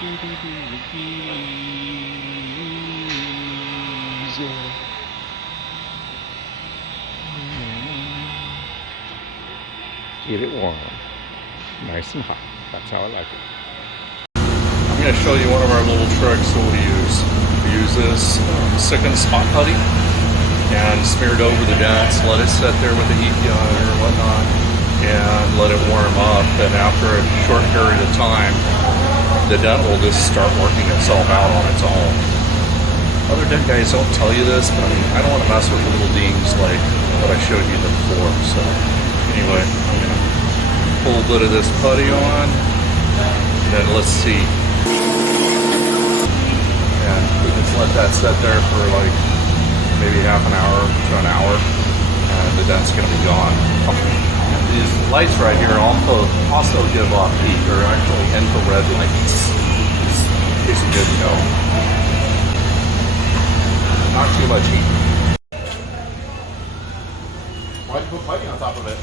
Get it warm, nice and hot. That's how I like it. I'm going to show you one of our little tricks that we use. We use this sickened spot putty and smear it over the dents, let it sit there with the heat gun or whatnot, and let it warm up. And after a short period of time, the dent will just start working itself out on its own. Other dent guys don't tell you this, but I mean, I don't want to mess with little dings like what I showed you before. So anyway, I'm going to pull a bit of this putty on, and then let's see. And we just let that sit there for like maybe half an hour to an hour, and the dent's going to be gone. And these lights right here also give off heat. They're actually infrared lights. In case you didn't know. Not too much heat. Why'd you put putty on top of it?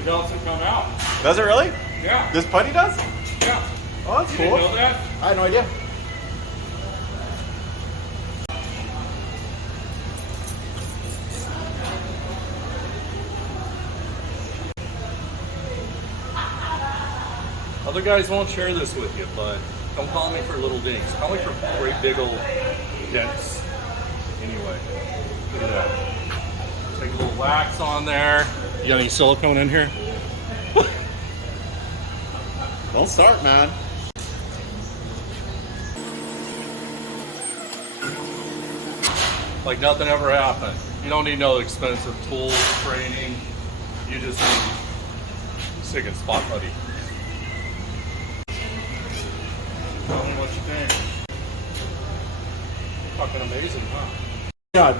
It helps it come out. Does it really? Yeah. This putty does? Yeah. Oh, that's cool. You didn't know that? I had no idea. Other guys won't share this with you, but don't call me for little dings. Call me for great big old dents. Anyway, look at that. Take a little wax on there. You got any silicone in here? Don't start, man. Like nothing ever happened. You don't need no expensive tools, training. You just need sickened spot putty. Tell me what you think. Fucking amazing, huh? God.